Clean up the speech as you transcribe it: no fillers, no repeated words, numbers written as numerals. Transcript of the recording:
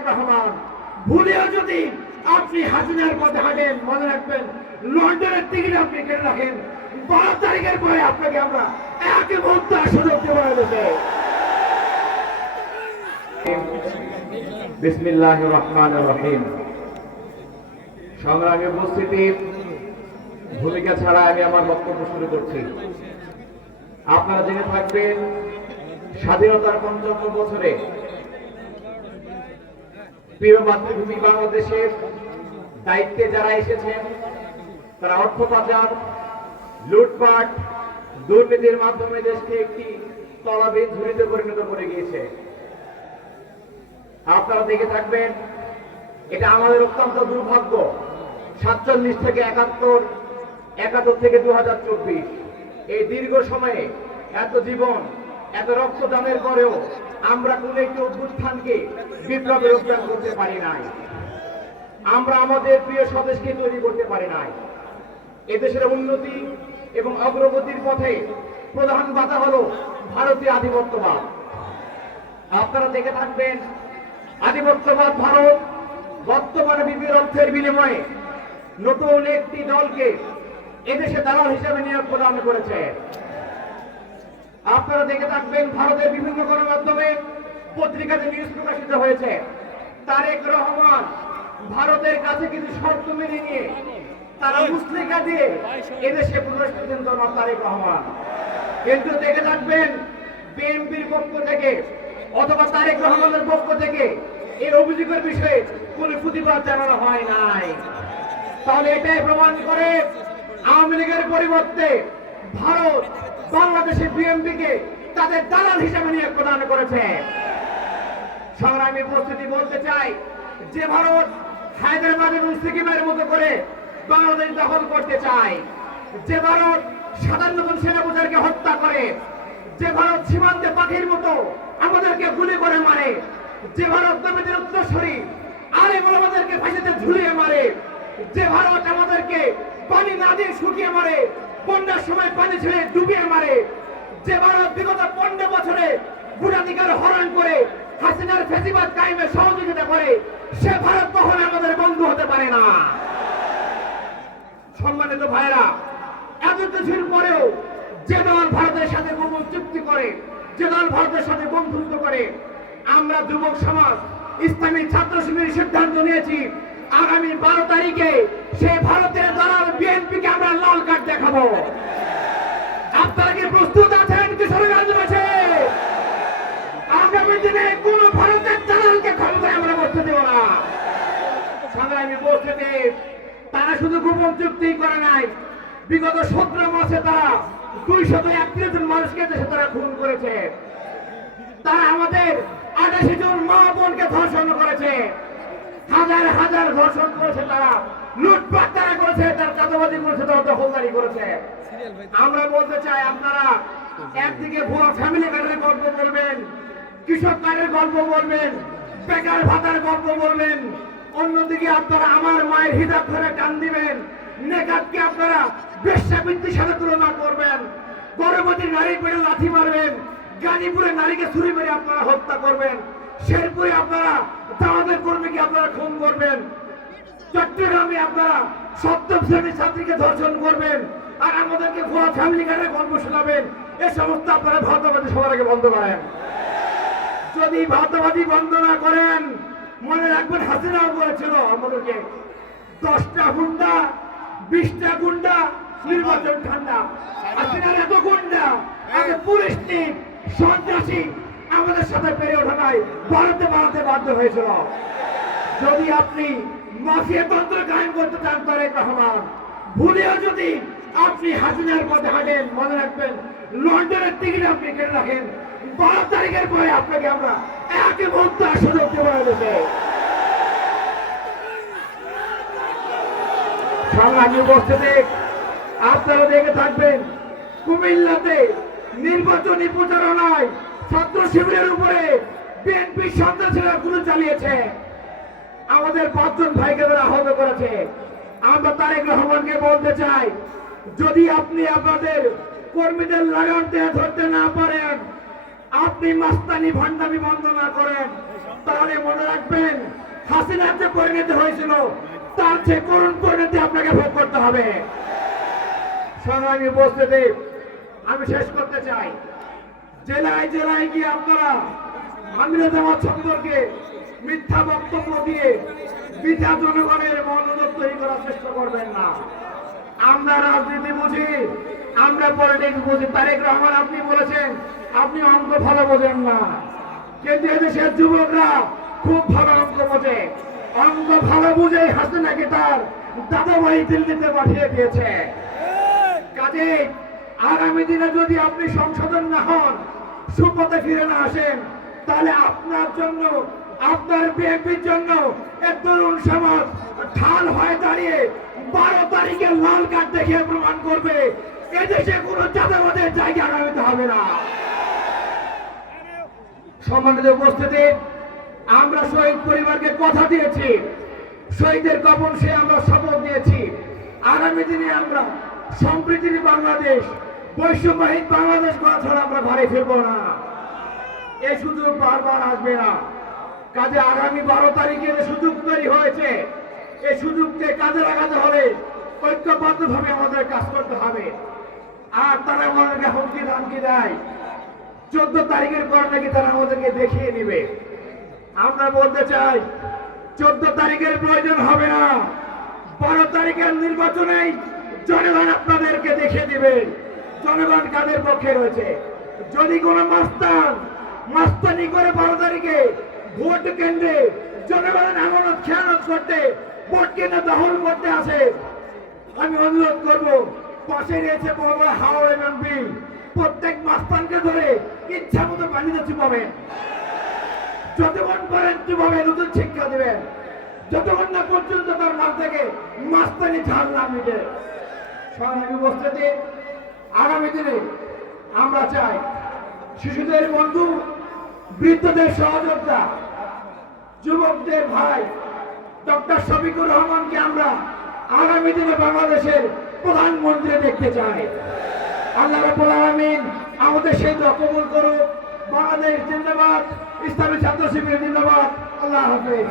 তারেক রহমান। ভুলেও যদি আপনি হাসিনার পথে হাঁটেন, মনে রাখবেন লন্ডনের টিকিট আপনি কেটে রাখেন, 12 তারিখের পরে আপনাকে আমরা এক মুহূর্তে সুযোগ দেব না দেশে। বিসমিল্লাহির রহমানির রহিম। সংগ্রামী উপস্থিতি, ভূমিকা ছাড়া আমি আমার বক্তব্য শুরু করছি। আপনারা জেনে থাকবেন, স্বাধীনতার 55 বছরে প্রিয় মাতৃভূমি বাংলাদেশের দায়িত্বে যারা এসেছেন তারা অর্থ পাচার, লুটপাট, দুর্নীতির মাধ্যমে দেশকে একটি তলাবিহীন ঝুড়িতে পরিণত করে গিয়েছে। আপনারা দেখে থাকবেন, এটা আমাদের অত্যন্ত দুর্ভাগ্য। 47 থেকে 71, 71 থেকে 2024 এই দীর্ঘ সময়ে এত জীবন, এত রক্তদানের পরেও আমরা কোন একটি অভ্যুত্থানকে বিপ্লবের রূপায়ণ করতে পারি নাই। আমরা আমাদের প্রিয় স্বদেশকে তৈরি করতে পারি নাই। এদেশের উন্নতি এবং অগ্রগতির পথে প্রধান বাধা হলো ভারতীয় আধিপত্যবাদ। আপনারা দেখে থাকবেন, আধিপত্যবাদ ভারত বর্তমানে বিপুল অর্থের বিনিময়ে নতুন একটি দলকে এদেশে দালাল হিসেবে নিয়োগ প্রদান করেছে। আপনারা দেখে থাকবেন, ভারতের বিভিন্ন গণমাধ্যমে পত্রিকাতে নিউজ প্রকাশিত হয়েছে, তারেক রহমান ভারতের কাছে কিছু শর্ত মেনে নিয়ে তারা মুসলিকা দিয়ে এদেশে প্রবেশ করেছেন জনাব তারেক রহমান। কিন্তু দেখে থাকবেন, বিএনপির পক্ষ থেকে অথবা তারেক রহমানের পক্ষ থেকে এই অভিযোগের বিষয়ে কোনো প্রতিবাদ জানানো হয় নাই। তাহলে এটাই প্রমাণ করে আওয়ামী লীগের পরিবর্তে ভারত বাংলাদেশের বিএনপিকে তাদের দালাল হিসেবে নিয়োগ প্রদান করেছে। সংগ্রামী উপস্থিতি, বলতে চাই, যে ভারত হায়দ্রাবাদ এবং সিকিমের মতো করে বাংলাদেশ দখল করতে চায়, যে ভারত 57 জন সেনাপতিকে হত্যা করে, যে ভারত সীমান্তে পাখির মতো আমাদেরকে গুলি করে মারে, যে ভারত নবীদের উত্তরসূরি আলেম ওলামাদেরকে ফাঁসিতে ঝুলিয়ে মারে, যে ভারত আমাদেরকে পানি না দিয়ে শুকিয়ে মারে, বন্যার সময় পানি ছেড়ে ডুবিয়ে মারে, যে ভারত বিগত 15 বছরে ভোটাধিকার হরণ করে হাসিনার ফ্যাসিবাদ কায়েমে সহযোগিতা করে, সে ভারত কখনো আমাদের বন্ধু হতে পারে না। সম্মানিত ভাইরা, এত কিছুর পরেও যে দল ভারতের সাথে গোপন চুক্তি করে, যে দল ভারতের সাথে বন্ধুত্ব করে, আমরা যুবক সমাজ ইসলামী ছাত্র শিবিরের সিদ্ধান্ত নিয়েছি, আগামী 12 তারিখে সে ভারতের দালাল বিএনপিকে আমরা লাল কার্ড দেখাবো। আপনারা কি প্রস্তুত আছেন? কিশোরগঞ্জ আছে, আগামী দিনে কোন ভারতের দালালকে ক্ষমতায় আমরা বসতে দেব না। সংগ্রামী উপস্থিতি, তারা শুধু গোপন চুক্তি করে নাই, বিগত 17 মাসে তারা 231 জন মানুষকে দেশে তারা খুন করেছে। তারা আমাদের 88 জন মা বোনকে ধর্ষণ করেছে, হাজার হাজার ধর্ষণ করেছে, তারা লুটপাট তারা করেছে, তারা চাঁদাবাজি করেছে, তারা দখলদারি করেছে। আমরা বলতে চাই, আপনারা একদিকে ভুয়া ফ্যামিলি কার্ডের গল্প বলবেন, কৃষক কার্ডের গল্প বলবেন, বেকার ভাতার গল্প বলবেন, অন্যদিকে আপনারা আমার মায়ের হিজাব ধরে টান দিবেন, নেকাতকে আপনারা বেশ্যাবৃত্তির সাথে তুলনা করবেন, গর্ভবতী নারী পেড়ে লাথি মারবেন, গাজীপুরে নারীকে ছুরি মেরে আপনারা হত্যা করবেন, শেরপুরে আপনারা দাওয়াতের কর্মীকে আপনারা খুন করবেন, চট্টগ্রামে আপনারা 7ম শ্রেণীর ছাত্রীকে ধর্ষণ করবেন, আর আমাদেরকে ভুয়া ফ্যামিলি কার্ডের গল্প শোনাবেন। এ সমস্ত আপনারা ভারতবাদী সবার আগে বন্ধ করেন। যদি ভারতবাদী বন্ধ না করেন, মনে রাখবেন, হাসিনাও বলেছিল আমাদেরকে 10টা গুন্ডা 20টা গুন্ডা, নির্বাচন ঠান্ডা। হাসিনার এত গুন্ডা, এত পুলিশ নেই, সন্ত্রাসী আমাদের সাথে পেরে ওঠা নাই, ভারতে বানাতে বাধ্য হয়েছিল। যদি আপনি মাফিয়া তন্ত্র কায়েম করতে চান তারেক রহমান, ভুলেও যদি আপনি হাসিনার পথে হাঁটেন, মনে রাখবেন লন্ডনের টিকিট আপনি কেটে রাখেন, 12 তারিখের পরে আপনাকে আমরা এক মুহূর্তে সুযোগ দেব না দেশে। সংগ্রামী উপস্থিতি, আপনারা দেখে থাকবেন, কুমিল্লাতে নির্বাচনী প্রচারণায় ছাত্র শিবিরের উপরে বিএনপি সন্ত্রাসীরা গুলি চালিয়েছে, আমাদের 5 জন ভাইকে তারা আহত করেছে। আমরা তারেক রহমানকে বলতে চাই, যদি আপনি আপনাদের কর্মীদের লাগাম দিয়ে ধরতে না পারেন, আপনি মাস্তানি ভান্ডামি বন্ধ না করেন, তাহলে মনে রাখবেন হাসিনার যে পরিণতি হয়েছিল তার চেয়ে করুণ পরিণতি আপনাকে ভোগ করতে হবে। সংগ্রামী উপস্থিতি, আমি শেষ করতে চাই, জেলায় জেলায় গিয়ে আপনারা আমির জামাত সম্পর্কে মিথ্যা বক্তব্য দিয়ে মিথ্যা জনগণের মনোযোগ তৈরি করার চেষ্টা করবেন না। আমরা রাজনীতি বুঝি, আমরা পলিটিক্স বুঝি। তারেক রহমান আপনি বলেছেন আপনি অঙ্ক ভালো বোঝেন না, কিন্তু এদেশের যুবকরা খুব ভালো অঙ্ক বোঝে। অঙ্ক ভালো বুঝে হাসিনাকে তার দাদাভাই দিল্লিতে পাঠিয়ে দিয়েছে। কাজে আগামী দিনে যদি আপনি সংশোধন না হন, সুপথে ফিরে না আসেন, তাহলে আপনার জন্য, আপনার বিএনপির জন্য এক তরুণ সমাজ ঢাল হয়ে দাঁড়িয়ে 12 তারিখে লাল কার্ড দেখিয়ে প্রমাণ করবে এদেশে কোনো চাঁদাবাদের জায়গা আগামীতে হবে না। সম্মানিত উপস্থিতি, আমরা শহীদ পরিবারকে কথা দিয়েছি, শহীদের কবর সে আমরা শপথ নিয়েছি, আগামী দিনে আমরা সম্প্রীতির বাংলাদেশ, বৈষম্যহীন বাংলাদেশ করা ছাড়া আমরা ঘরে ফিরবো না। এই সুযোগ বারবার আসবে না। কাজে আগামী 12 তারিখে যে সুযোগ তৈরি হয়েছে, এই সুযোগকে কাজে লাগাতে হলে ঐক্যবদ্ধভাবে আমাদের কাজ করতে হবে। আর তারা আমাদেরকে হুমকি ধামকি দেয়, 14 তারিখের পর নাকি তারা আমাদেরকে দেখিয়ে নিবে। আমরা বলতে চাই 14 তারিখের প্রয়োজন হবে না, 12 তারিখের নির্বাচনেই জনগণ আপনাদেরকে দেখিয়ে দিবে জনগণ কাদের পক্ষে রয়েছে। যদি কোনো মাস্তানি করে 12 তারিখে ভোট কেন্দ্রে জনগণের আমানত খেয়ানত করতে, ভোট কেন্দ্রে দখল করতে আসে, আমি অনুরোধ করব পাশে রয়েছে বড় বড় হাওড় এবং বিল, প্রত্যেক মাস্তানকে ধরে ইচ্ছা মতো পানিতে চুপাবেন। যতক্ষণ পারেন চুপাবে, নতুন শিক্ষা দেবেন, যতক্ষণ না পর্যন্ত তার মাঠ থেকে মাস্তানি ঝাল না মিটে। সংগ্রামী উপস্থিতি, আগামী দিনে আমরা চাই শিশুদের বন্ধু, বৃদ্ধদের সহযোগিতা, যুবকদের ভাই ডক্টর শফিকুর রহমানকে আমরা আগামী দিনে বাংলাদেশের প্রধানমন্ত্রী দেখতে চাই। আল্লাহ রাব্বুল আলামিন আমাদের সেই দোয়া কবুল করুক। বাংলাদেশ জিন্দাবাদ, ইসলামী ছাত্র শিবির জিন্দাবাদ। আল্লাহ হাফেজ।